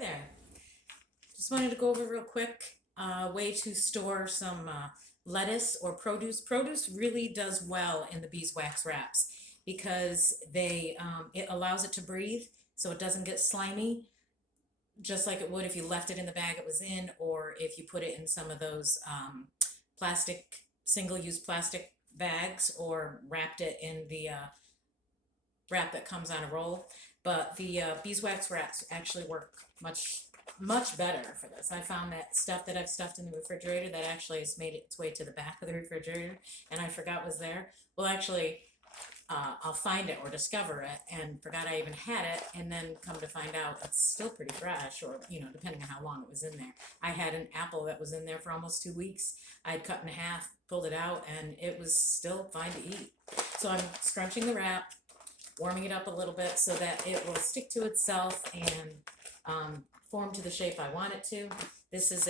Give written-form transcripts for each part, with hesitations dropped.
there. Just wanted to go over real quick way to store some lettuce or produce. Produce really does well in the beeswax wraps because it allows it to breathe so it doesn't get slimy, just like it would if you left it in the bag it was in, or if you put it in some of those plastic, single-use plastic bags, or wrapped it in the wrap that comes on a roll. But the beeswax wraps actually work much better for this. I found that stuff that I've stuffed in the refrigerator that actually has made its way to the back of the refrigerator and I forgot was there. Well, actually, I'll find it or discover it and forgot I even had it, and then come to find out it's still pretty fresh, or depending on how long it was in there. I had an apple that was in there for almost 2 weeks. I had cut in half, pulled it out, and it was still fine to eat. So I'm scrunching the wrap, warming it up a little bit so that it will stick to itself and form to the shape I want it to. This is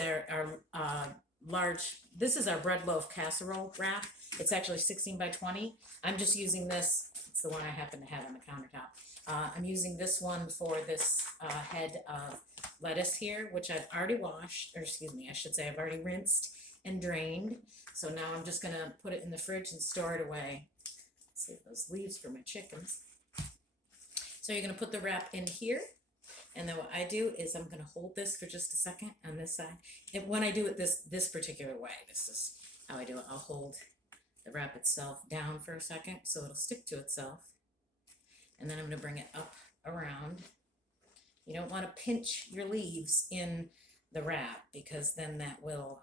this is our bread loaf casserole wrap. It's actually 16 by 20. I'm just using this. It's the one I happen to have on the countertop. I'm using this one for this head of lettuce here, which I've already washed, or excuse me, I should say I've already rinsed and drained. So now I'm just gonna put it in the fridge and store it away. Save those leaves for my chickens. So you're gonna put the wrap in here. And then what I do is I'm going to hold this for just a second on this side. And when I do it this particular way, this is how I do it. I'll hold the wrap itself down for a second so it'll stick to itself. And then I'm going to bring it up around. You don't want to pinch your leaves in the wrap because then that will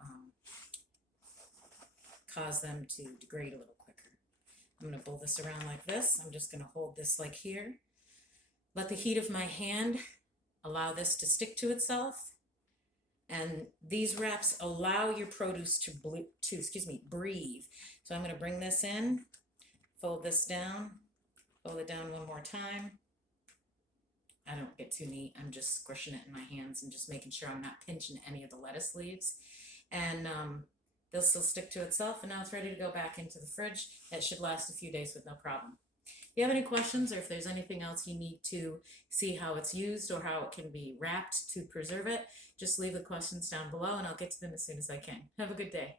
cause them to degrade a little quicker. I'm going to pull this around like this. I'm just going to hold this like here. Let the heat of my hand allow this to stick to itself, and these wraps allow your produce to breathe. So I'm going to bring this in, fold this down, fold it down one more time. I don't get too neat. I'm just squishing it in my hands and just making sure I'm not pinching any of the lettuce leaves. And they'll still stick to itself, and now it's ready to go back into the fridge. That should last a few days with no problem. If you have any questions, or if there's anything else you need to see how it's used or how it can be wrapped to preserve it, just leave the questions down below and I'll get to them as soon as I can. Have a good day.